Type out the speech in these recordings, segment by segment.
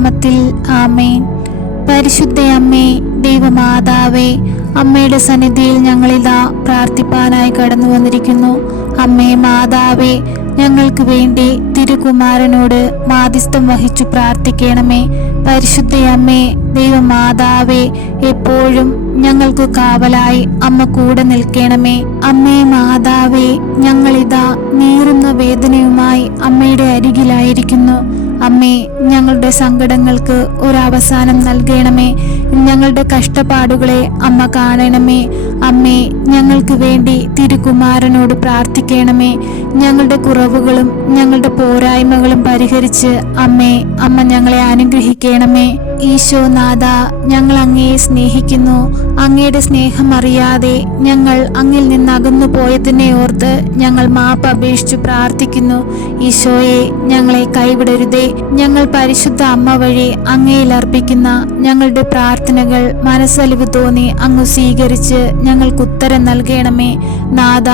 നാമത്തിൽ ആമേൻ. പരിശുദ്ധ അമ്മേ, ദൈവമാതാവേ, അമ്മയുടെ സന്നിധിയിൽ ഞങ്ങളിതാ പ്രാർത്ഥിപ്പാനായി കടന്നു വന്നിരിക്കുന്നു. അമ്മേ മാതാവേ, ഞങ്ങൾക്ക് വേണ്ടി തിരുകുമാരനോട് മാധ്യസ്ഥം വഹിച്ചു പ്രാർത്ഥിക്കണമേ. പരിശുദ്ധ അമ്മേ, ദൈവമാതാവേ, എപ്പോഴും ഞങ്ങൾക്ക് കാവലായി അമ്മ കൂടെ നിൽക്കണമേ. അമ്മേ മാതാവേ, ഞങ്ങളിതാ നീറുന്ന വേദനയുമായി അമ്മയുടെ അരികിലായിരിക്കുന്നു. അമ്മേ, ഞങ്ങളുടെ സങ്കടങ്ങൾക്ക് ഒരവസാനം നൽകണമേ. ഞങ്ങളുടെ കഷ്ടപ്പാടുകളെ അമ്മ കാണണമേ. അമ്മേ, ഞങ്ങൾക്ക് വേണ്ടി തിരുകുമാരനോട് പ്രാർത്ഥിക്കണമേ. ഞങ്ങളുടെ കുറവുകളും ഞങ്ങളുടെ പോരായ്മകളും പരിഹരിച്ച് അമ്മ ഞങ്ങളെ അനുഗ്രഹിക്കണമേ. ഈശോനാഥ, ഞങ്ങൾ അങ്ങയെ സ്നേഹിക്കുന്നു. അങ്ങയുടെ സ്നേഹം അറിയാതെ ഞങ്ങൾ അങ്ങിൽ നിന്ന് അകന്നു പോയതിനെ ഓർത്ത് ഞങ്ങൾ മാപ്പ് അപേക്ഷിച്ചു പ്രാർത്ഥിക്കുന്നു. ഈശോയെ, ഞങ്ങളെ കൈവിടരുതേ. ഞങ്ങൾ പരിശുദ്ധ അമ്മ വഴി അങ്ങയിൽ അർപ്പിക്കുന്ന ഞങ്ങളുടെ പ്രാർത്ഥനകൾ മനസ്സലിവ് തോന്നി അങ്ങ് സ്വീകരിച്ച് ഞങ്ങൾക്ക് ഉത്തരം നൽകണമേ. നാഥ,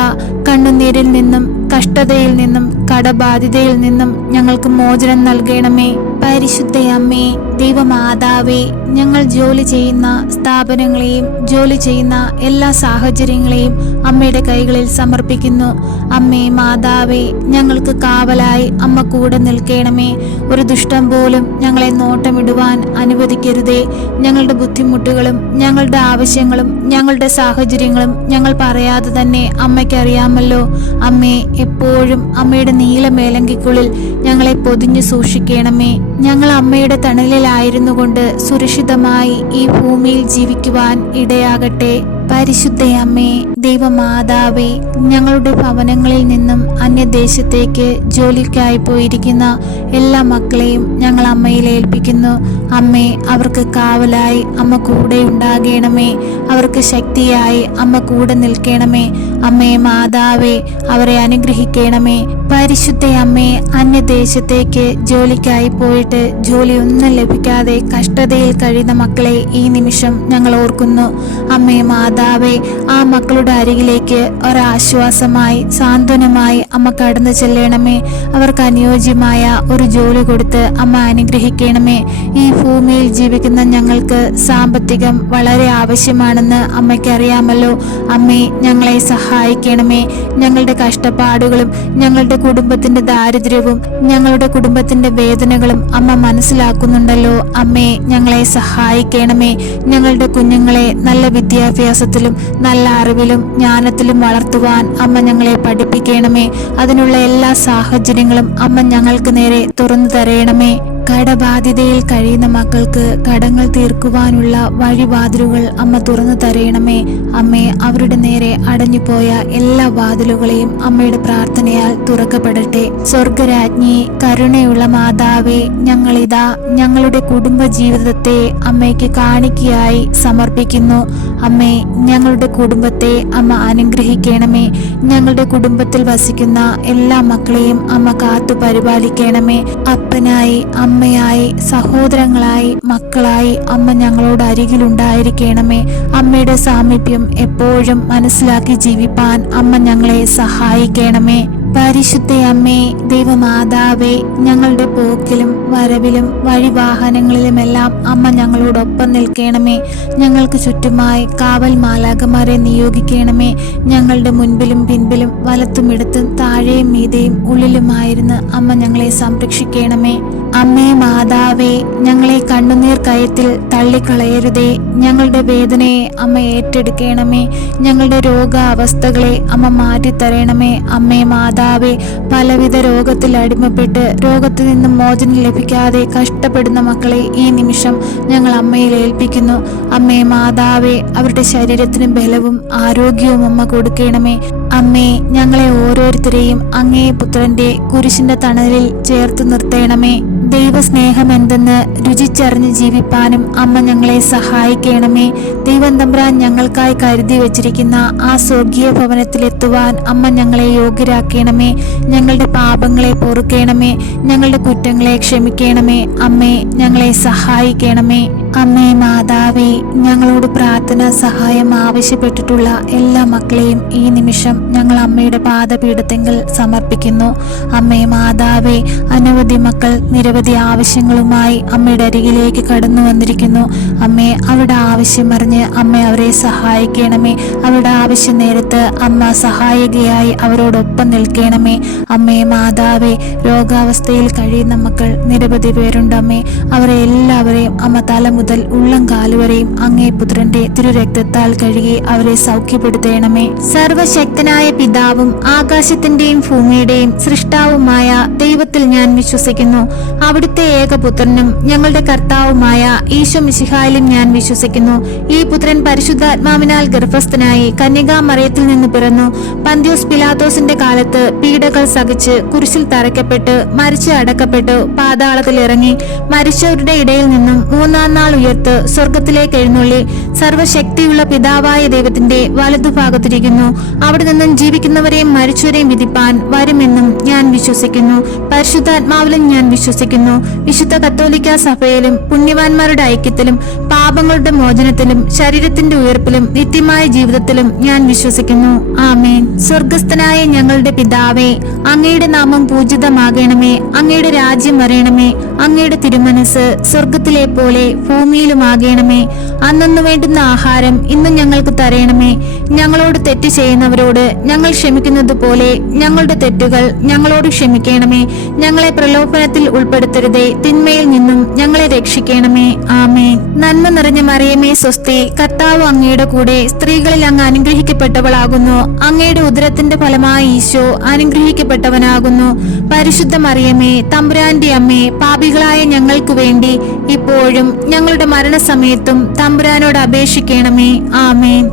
കണ്ണുനീരിൽ നിന്നും കഷ്ടതയിൽ നിന്നും കടബാധിതയിൽ നിന്നും ഞങ്ങൾക്ക് മോചനം നൽകണമേ. പരിശുദ്ധ അമ്മേ, ദൈവമാതാവേ, ഞങ്ങൾ ജോലി ചെയ്യുന്ന സ്ഥാപനങ്ങളെയും ജോലി ചെയ്യുന്ന എല്ലാ സാഹചര്യങ്ങളെയും അമ്മയുടെ കൈകളിൽ സമർപ്പിക്കുന്നു. അമ്മേ മാതാവേ, ഞങ്ങൾക്ക് കാവലായി അമ്മ കൂടെ നിൽക്കണമേ. ഒരു ദുഷ്ടം പോലും ഞങ്ങളെ നോട്ടമിടുവാൻ അനുവദിക്കരുതേ. ഞങ്ങളുടെ ബുദ്ധിമുട്ടുകളും ഞങ്ങളുടെ ആവശ്യങ്ങളും ഞങ്ങളുടെ സാഹചര്യങ്ങളും ഞങ്ങൾ പറയാതെ തന്നെ അമ്മയ്ക്കറിയാമല്ലോ. അമ്മേ, എപ്പോഴും അമ്മയുടെ നീലമേലങ്കിക്കുള്ളിൽ ഞങ്ങളെ പൊതിഞ്ഞു സൂക്ഷിക്കണമേ. ഞങ്ങൾ അമ്മയുടെ തണലിലായിരുന്നു കൊണ്ട് സുരക്ഷിതമായി ഈ ഭൂമിയിൽ ജീവിക്കുവാൻ ഇടയാകട്ടെ. പരിശുദ്ധ അമ്മേ, ദൈവമാതാവേ, ഞങ്ങളുടെ ഭവനങ്ങളിൽ നിന്നും അന്യദേശത്തേക്ക് ജോലിക്കായി പോയിരിക്കുന്ന എല്ലാ മക്കളെയും ഞങ്ങൾ അമ്മയിൽ ഏൽപ്പിക്കുന്നു. അമ്മേ, അവർക്ക് കാവലായി അമ്മ കൂടെ ഉണ്ടാകണമേ. അവർക്ക് ശക്തിയായി അമ്മ കൂടെ നിൽക്കണമേ. അമ്മേ മാതാവേ, അവരെ അനുഗ്രഹിക്കണമേ. പരിശുദ്ധ അമ്മേ, അന്യദേശത്തേക്ക് ജോലിക്കായി പോയിട്ട് ജോലിയൊന്നും ലഭിക്കാതെ കഷ്ടതയിൽ കഴിയുന്ന മക്കളെ ഈ നിമിഷം ഞങ്ങൾ ഓർക്കുന്നു. അമ്മേ മാതാവേ, ആ മക്കളുടെ അരികിലേക്ക് ഒരാശ്വാസമായി സാന്ത്വനമായി അമ്മ കടന്നു ചെല്ലണമേ. അവർക്ക് അനുയോജ്യമായ ഒരു ജോലി കൊടുത്ത് അമ്മ അനുഗ്രഹിക്കണമേ. ഈ ഭൂമിയിൽ ജീവിക്കുന്ന ഞങ്ങൾക്ക് സാമ്പത്തികം വളരെ ആവശ്യമാണെന്ന് അമ്മയ്ക്കറിയാമല്ലോ. അമ്മേ, ഞങ്ങളെ സഹായിക്കണമേ. ഞങ്ങളുടെ കഷ്ടപ്പാടുകളും ഞങ്ങളുടെ കുടുംബത്തിന്റെ ദാരിദ്ര്യവും ഞങ്ങളുടെ കുടുംബത്തിന്റെ വേദനകളും അമ്മ മനസ്സിലാക്കുന്നുണ്ടല്ലോ. അമ്മേ, ഞങ്ങളെ സഹായിക്കണമേ. ഞങ്ങളുടെ കുഞ്ഞുങ്ങളെ നല്ല വിദ്യാഭ്യാസത്തിലും നല്ല അറിവിലും ജ്ഞാനത്തിലും വളർത്തുവാൻ അമ്മ ഞങ്ങളെ പഠിപ്പിക്കണമേ. അതിനുള്ള എല്ലാ സാഹചര്യങ്ങളും അമ്മ ഞങ്ങൾക്ക് നേരെ തുറന്നു തരയണമേ. കടബാധിതയിൽ കഴിയുന്ന മക്കൾക്ക് കടങ്ങൾ തീർക്കുവാനുള്ള വഴിവാതിലുകൾ അമ്മ തുറന്നു തരയണമേ. അമ്മേ, അവരുടെ നേരെ അടഞ്ഞുപോയ എല്ലാ വാതിലുകളെയും അമ്മയുടെ പ്രാർത്ഥനയാൽ തുറക്കപ്പെടട്ടെ. സ്വർഗരാജ്ഞി, കരുണയുള്ള മാതാവേ, ഞങ്ങളിതാ ഞങ്ങളുടെ കുടുംബ ജീവിതത്തെ അമ്മയ്ക്ക് കാണിക്കയായി സമർപ്പിക്കുന്നു. അമ്മേ, ഞങ്ങളുടെ കുടുംബത്തെ അമ്മ അനുഗ്രഹിക്കണമേ. ഞങ്ങളുടെ കുടുംബത്തിൽ വസിക്കുന്ന എല്ലാ മക്കളെയും അമ്മ കാത്തു പരിപാലിക്കണമേ. അപ്പനായി, അമ്മയായി, സഹോദരങ്ങളായി, മക്കളായി അമ്മ ഞങ്ങളോട് അരികിലുണ്ടായിരിക്കണമേ. അമ്മയുടെ സാമീപ്യം എപ്പോഴും മനസ്സിലാക്കി ജീവിപ്പാൻ അമ്മ ഞങ്ങളെ സഹായിക്കണമേ. പരിശുദ്ധ അമ്മേ, ദൈവമാതാവേ, ഞങ്ങളുടെ പോക്കിലും വരവിലും വഴിവാഹനങ്ങളിലുമെല്ലാം അമ്മ ഞങ്ങളോടൊപ്പം നിൽക്കണമേ. ഞങ്ങൾക്ക് ചുറ്റുമായി കാവൽ മാലാഖമാരെ നിയോഗിക്കണമേ. ഞങ്ങളുടെ മുൻപിലും പിൻപിലും വലത്തുമിടത്തും താഴെയും മീതെയും ഉള്ളിലുമായിരുന്ന് അമ്മ ഞങ്ങളെ സംരക്ഷിക്കണമേ. അമ്മേ മാതാവേ, ഞങ്ങളെ കണ്ണുനീർ കയത്തിൽ തള്ളിക്കളയരുതേ. ഞങ്ങളുടെ വേദനയെ അമ്മ ഏറ്റെടുക്കണമേ. ഞങ്ങളുടെ രോഗാവസ്ഥകളെ അമ്മ മാറ്റിത്തരണമേ. അമ്മേ മാതാവേ, പലവിധ രോഗത്തിൽ അടിമപ്പെട്ട് രോഗത്തിൽ നിന്നും മോചനം ലഭിക്കാതെ കഷ്ടപ്പെടുന്ന മക്കളെ ഈ നിമിഷം ഞങ്ങൾ അമ്മയിൽ ഏൽപ്പിക്കുന്നു. അമ്മേ മാതാവേ, അവരുടെ ശരീരത്തിന് ബലവും ആരോഗ്യവും അമ്മ കൊടുക്കണമേ. അമ്മേ, ഞങ്ങളെ ഓരോരുത്തരെയും അങ്ങേ പുത്രന്റെ കുരിശിന്റെ തണലിൽ ചേർത്ത് നിർത്തണമേ. ദൈവസ്നേഹം എന്തെന്ന് രുചിച്ചറിഞ്ഞ് ജീവിപ്പാനും അമ്മ ഞങ്ങളെ സഹായിക്കണമേ. ദൈവം തമ്പുരാൻ ഞങ്ങൾക്കായി കരുതി വച്ചിരിക്കുന്ന ആ സ്വർഗീയ ഭവനത്തിലെത്തുവാൻ അമ്മ ഞങ്ങളെ യോഗ്യരാക്കണമേ. ഞങ്ങളുടെ പാപങ്ങളെ പൊറുക്കണമേ. ഞങ്ങളുടെ കുറ്റങ്ങളെ ക്ഷമിക്കണമേ. അമ്മേ, ഞങ്ങളെ സഹായിക്കണമേ. അമ്മേ മാതാവേ, ഞങ്ങളോട് പ്രാർത്ഥന സഹായം ആവശ്യപ്പെട്ടിട്ടുള്ള എല്ലാ മക്കളെയും ഈ നിമിഷം ഞങ്ങൾ അമ്മയുടെ പാദപീഠത്തെങ്കിൽ സമർപ്പിക്കുന്നു. അമ്മേ മാതാവേ, അനവധി മക്കൾ നിരവധി ആവശ്യങ്ങളുമായി അമ്മയുടെ അരികിലേക്ക് കടന്നു വന്നിരിക്കുന്നു. അമ്മേ, അവരുടെ ആവശ്യം അറിഞ്ഞ് അമ്മ അവരെ സഹായിക്കണമേ. അവരുടെ ആവശ്യ നേരത്ത് അമ്മ സഹായികയായി അവരോടൊപ്പം നിൽക്കണമേ. അമ്മേ മാതാവേ, രോഗാവസ്ഥയിൽ കഴിയുന്ന മക്കൾ നിരവധി പേരുണ്ട്. അമ്മേ, അവരെ എല്ലാവരെയും അമ്മ തല മുതൽ ഉള്ളം കാലുവരെയും അങ്ങേ പുത്രന്റെ തിരുരക്തത്താൽ കഴുകി അവരെ സൗഖ്യപ്പെടുത്തണമേ. സർവശക്തനായ പിതാവും ആകാശത്തിന്റെയും ഭൂമിയുടെയും സൃഷ്ടാവുമായ ദൈവത്തിൽ ഞാൻ വിശ്വസിക്കുന്നു. അവിടുത്തെ ഏകപുത്രനും ഞങ്ങളുടെ കർത്താവുമായ ഈശോ മിശിഹായിലും ഞാൻ വിശ്വസിക്കുന്നു. ഈ പുത്രൻ പരിശുദ്ധാത്മാവിനാൽ ഗർഭസ്ഥനായി കന്യകാമറിയത്തിൽ നിന്ന് പിറന്നു. പന്ത്യോസ് പിലാത്തോസിന്റെ കാലത്ത് പീഡകൾ സഹിച്ച് കുരിശിൽ തറയ്ക്കപ്പെട്ട് മരിച്ച് അടക്കപ്പെട്ടു പാതാളത്തിൽ ഇറങ്ങി മരിച്ചവരുടെ ഇടയിൽ നിന്നും മൂന്നാം നാൾ ഉയർത്ത് സ്വർഗത്തിലേക്ക് എഴുന്നള്ളി സർവശക്തിയുള്ള പിതാവായ ദൈവത്തിന്റെ വലതുഭാഗത്തിരിക്കുന്നു. അവിടെ നിന്നും ജീവിക്കുന്നവരെയും മരിച്ചവരെയും വിധിപ്പാൻ വരുമെന്നും ഞാൻ വിശ്വസിക്കുന്നു. പരിശുദ്ധാത്മാവിലും ഞാൻ വിശ്വസിക്കുന്നു. വിശുദ്ധ കത്തോലിക്ക സഭയിലും പുണ്യവാന്മാരുടെ ഐക്യത്തിലും പാപങ്ങളുടെ മോചനത്തിലും ശരീരത്തിന്റെ ഉയർപ്പിലും നിത്യമായ ജീവിതത്തിലും ഞാൻ വിശ്വസിക്കുന്നു. ആമേൻ. സ്വർഗസ്ഥനായ ഞങ്ങളുടെ പിതാവേ, അങ്ങയുടെ നാമം പൂജിതമാകണമേ. അങ്ങയുടെ രാജ്യം വരയണമേ. അങ്ങയുടെ തിരുമനസ് സ്വർഗത്തിലെ പോലെ ഭൂമിയിലുമാകണമേ. അന്നു വേണ്ടുന്ന ആഹാരം ഇന്ന് ഞങ്ങൾക്ക് തരയണമേ. ഞങ്ങളോട് തെറ്റ് ചെയ്യുന്നവരോട് ഞങ്ങൾ ക്ഷമിക്കുന്നത് പോലെ ഞങ്ങളുടെ തെറ്റുകൾ ഞങ്ങളോട് ക്ഷമിക്കണമേ. ഞങ്ങളെ പ്രലോഭനത്തിൽ ഉൾപ്പെടുത്തരുതേ, തിന്മയിൽ നിന്നും ഞങ്ങളെ രക്ഷിക്കണമേ. ആമേൻ. നന്മ നിറഞ്ഞ മറിയമേ സ്വസ്തി, കർത്താവ് അങ്ങയുടെ കൂടെ സ്ത്രീകളിൽ അങ്ങ് അനുഗ്രഹിക്കപ്പെട്ടവളാകുന്നു. അങ്ങയുടെ ഉദരത്തിന്റെ ഫലമായ ഈശോ അനുഗ്രഹിക്കപ്പെട്ടവനാകുന്നു. പരിശുദ്ധ മറിയമേ, തമ്പുരാന്റെ അമ്മേ, പാപികളായ ഞങ്ങൾക്ക് വേണ്ടി ഇപ്പോഴും ഞങ്ങളുടെ മരണസമയത്തും തമ്പുരാനോട് അപേക്ഷിക്കണമേ. ആമേൻ.